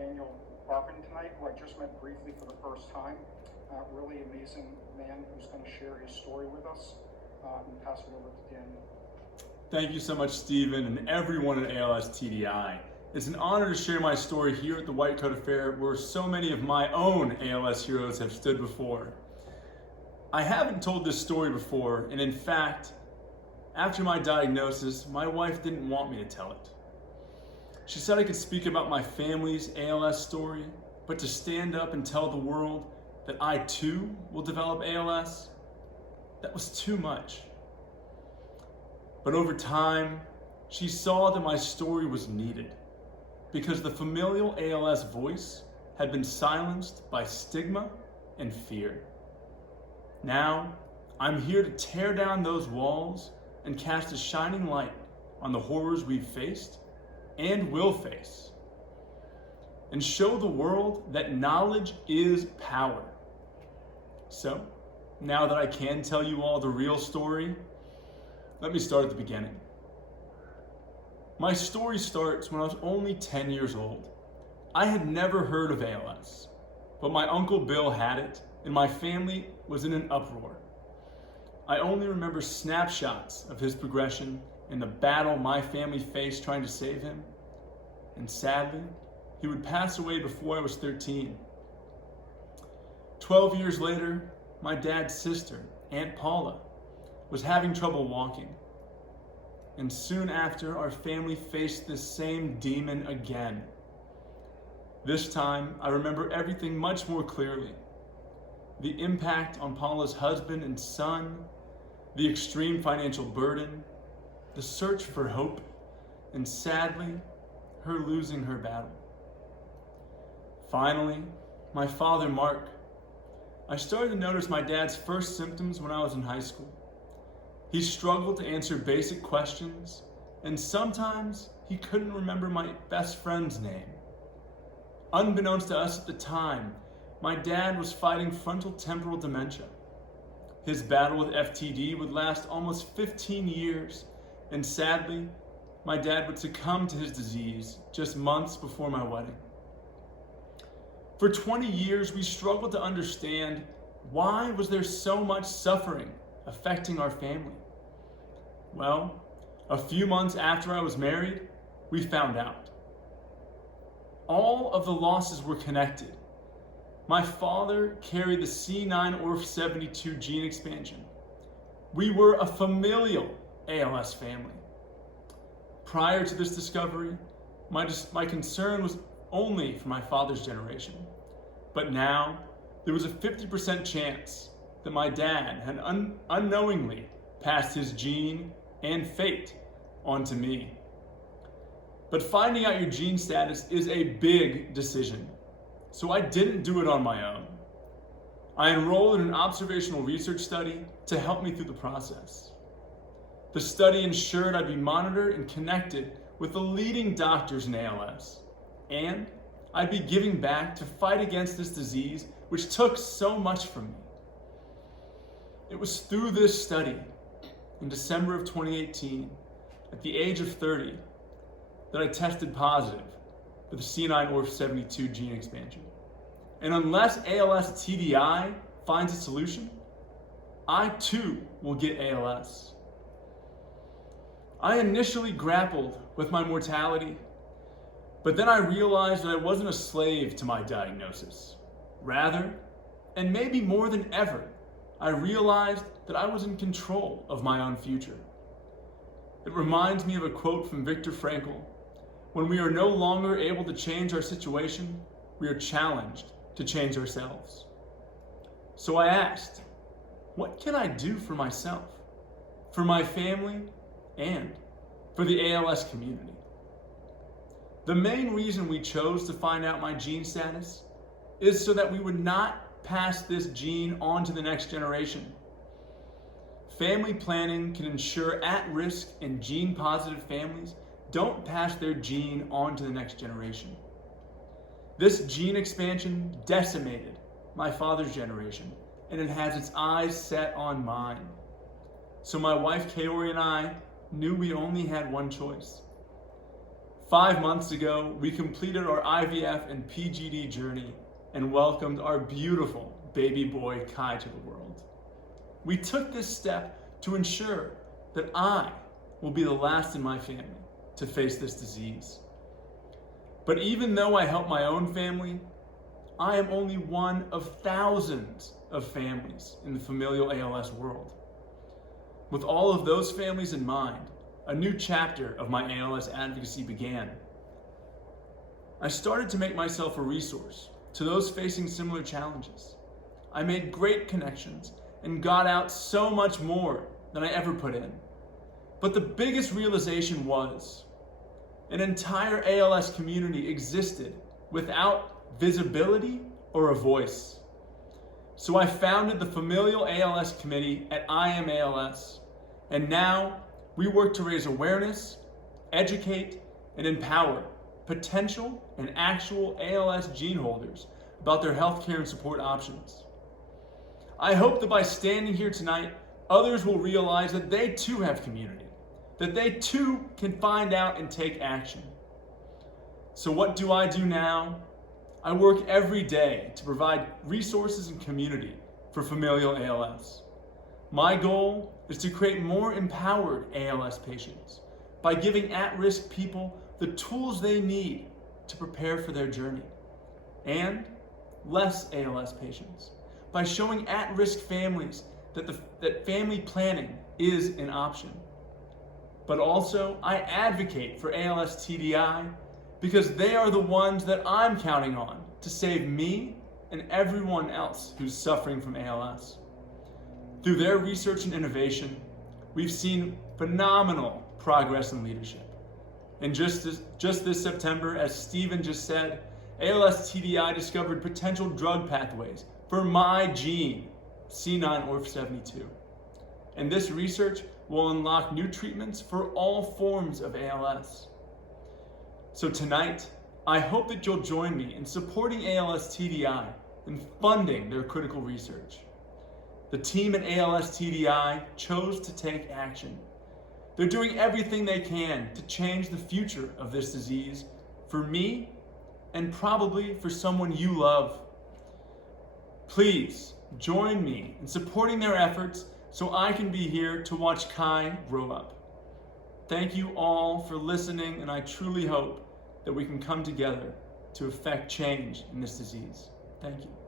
Daniel Barvin tonight, who I just met briefly for the first time. Really amazing man who's going to share his story with us. And pass it over to Daniel. Thank you so much, Stephen, and everyone at ALS TDI. It's an honor to share my story here at the White Coat Affair, where so many of my own ALS heroes have stood before. I haven't told this story before, and in fact, after my diagnosis, my wife didn't want me to tell it. She said I could speak about my family's ALS story, but to stand up and tell the world that I too will develop ALS, that was too much. But over time, she saw that my story was needed because the familial ALS voice had been silenced by stigma and fear. Now, I'm here to tear down those walls and cast a shining light on the horrors we've faced and will face, and show the world that knowledge is power. So, now that I can tell you all the real story, let me start at the beginning. My story starts when I was only 10 years old. I had never heard of ALS, but my Uncle Bill had it, and my family was in an uproar. I only remember snapshots of his progression and the battle my family faced trying to save him. And sadly, he would pass away before I was 13. 12 years later, my dad's sister, Aunt Paula, was having trouble walking. And soon after, our family faced this same demon again. This time, I remember everything much more clearly. The impact on Paula's husband and son, the extreme financial burden, the search for hope, and sadly, her losing her battle. Finally, my father, Mark. I started to notice my dad's first symptoms when I was in high school. He struggled to answer basic questions, and sometimes he couldn't remember my best friend's name. Unbeknownst to us at the time, my dad was fighting frontotemporal dementia. His battle with FTD would last almost 15 years, and sadly, my dad would succumb to his disease just months before my wedding. For 20 years, we struggled to understand why was there so much suffering affecting our family. Well, a few months after I was married, we found out. All of the losses were connected. My father carried the C9orf72 gene expansion. We were a familial ALS family. Prior to this discovery, my concern was only for my father's generation. But now, there was a 50% chance that my dad had unknowingly passed his gene and fate onto me. But finding out your gene status is a big decision, so I didn't do it on my own. I enrolled in an observational research study to help me through the process. The study ensured I'd be monitored and connected with the leading doctors in ALS, and I'd be giving back to fight against this disease which took so much from me. It was through this study, in December of 2018, at the age of 30, that I tested positive for the C9orf72 gene expansion. And unless ALS TDI finds a solution, I too will get ALS. I initially grappled with my mortality, but then I realized that I wasn't a slave to my diagnosis. Rather, and maybe more than ever, I realized that I was in control of my own future. It reminds me of a quote from Viktor Frankl: "When we are no longer able to change our situation, we are challenged to change ourselves." So I asked, what can I do for myself, for my family, and for the ALS community? The main reason we chose to find out my gene status is so that we would not pass this gene on to the next generation. Family planning can ensure at-risk and gene-positive families don't pass their gene on to the next generation. This gene expansion decimated my father's generation, and it has its eyes set on mine. So my wife Kaori and I knew we only had one choice. 5 months ago, we completed our IVF and PGD journey and welcomed our beautiful baby boy Kai to the world. We took this step to ensure that I will be the last in my family to face this disease. But even though I help my own family, I am only one of thousands of families in the familial ALS world. With all of those families in mind, a new chapter of my ALS advocacy began. I started to make myself a resource to those facing similar challenges. I made great connections and got out so much more than I ever put in. But the biggest realization was an entire ALS community existed without visibility or a voice. So I founded the Familial ALS Committee at I Am ALS, and now we work to raise awareness, educate, and empower potential and actual ALS gene holders about their healthcare and support options. I hope that by standing here tonight, others will realize that they too have community, that they too can find out and take action. So what do I do now? I work every day to provide resources and community for familial ALS. My goal is to create more empowered ALS patients by giving at-risk people the tools they need to prepare for their journey, and less ALS patients by showing at-risk families that family planning is an option. But also, I advocate for ALS TDI because they are the ones that I'm counting on to save me and everyone else who's suffering from ALS. Through their research and innovation, we've seen phenomenal progress in leadership. And just this September, as Stephen just said, ALS TDI discovered potential drug pathways for my gene, C9orf72. And this research will unlock new treatments for all forms of ALS. So tonight, I hope that you'll join me in supporting ALS TDI and funding their critical research. The team at ALS TDI chose to take action. They're doing everything they can to change the future of this disease for me and probably for someone you love. Please join me in supporting their efforts so I can be here to watch Kai grow up. Thank you all for listening, and I truly hope that we can come together to effect change in this disease. Thank you.